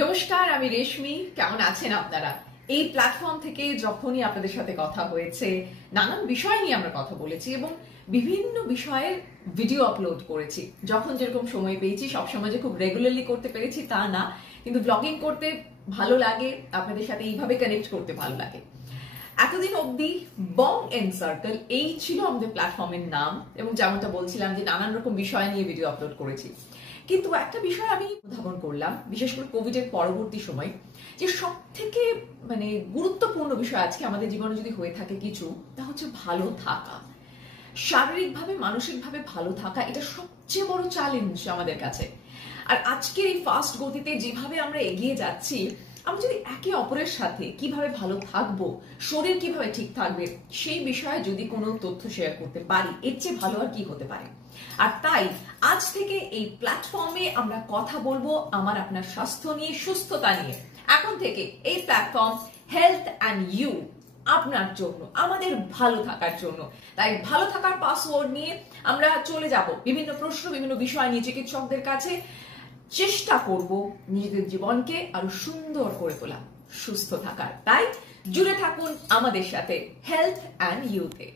নমস্কার, আমি রেশমি। কেমন আছেন আপনারা? এই প্ল্যাটফর্ম থেকে যখনই আপনাদের সাথে কথা হয়েছে, নানান বিষয় নিয়ে আমরা কথা বলেছি এবং বিভিন্ন বিষয়ের ভিডিও আপলোড করেছি। যখন যেরকম সময় পেয়েছি, সবসময় যে খুব রেগুলারলি করতে পেরেছি তা না, কিন্তু ব্লগিং করতে ভালো লাগে, আপনাদের সাথে এইভাবে কানেক্ট করতে ভালো লাগে। এতদিন অব্দি বং এন্ড সার্কেল এই ছিল আমাদের প্ল্যাটফর্মের নাম, এবং যেমনটা বলছিলাম যে নানান রকম বিষয় নিয়ে ভিডিও আপলোড করেছি। কিন্তু একটা বিষয় আমি উদ্ভাবন করলাম, বিশেষ করে কোভিড এর পরবর্তী সময়, যে সব থেকে গুরুত্বপূর্ণ বিষয় আজকে আমাদের জীবনে যদি হয়ে থাকে কিছু, তা হচ্ছে ভালো থাকা। শারীরিকভাবে, মানসিকভাবে ভালো থাকা, এটা সবচেয়ে বড় চ্যালেঞ্জ আমাদের কাছে। আর আজকের এই ফাস্ট গতিতে যেভাবে আমরা এগিয়ে যাচ্ছি, আমরা যদি একে অপরের সাথে কিভাবে ভালো থাকবো, শরীর কিভাবে ঠিক থাকবে, সেই বিষয়ে যদি কোনো তথ্য শেয়ার করতে পারি, এর চেয়ে ভালো আর কি হতে পারে। আর তাই আজ থেকে এই প্ল্যাটফর্মে আমরা কথা বলবো আমার আপনার স্বাস্থ্য নিয়ে, সুস্থতা নিয়ে। এখন থেকে এই প্ল্যাটফর্ম হেলথ অ্যান্ড ইউ, আপনার জন্য, আমাদের ভালো থাকার জন্য। তাই ভালো থাকার পাসওয়ার্ড নিয়ে আমরা চলে যাব বিভিন্ন প্রশ্ন, বিভিন্ন বিষয় নিয়ে চিকিৎসকদের কাছে। চেষ্টা করব নিজেদের জীবনকে আরো সুন্দর করে তোলা, সুস্থ থাকার। তাই জুড়ে থাকুন আমাদের সাথে হেলথ অ্যান্ড ইউতে।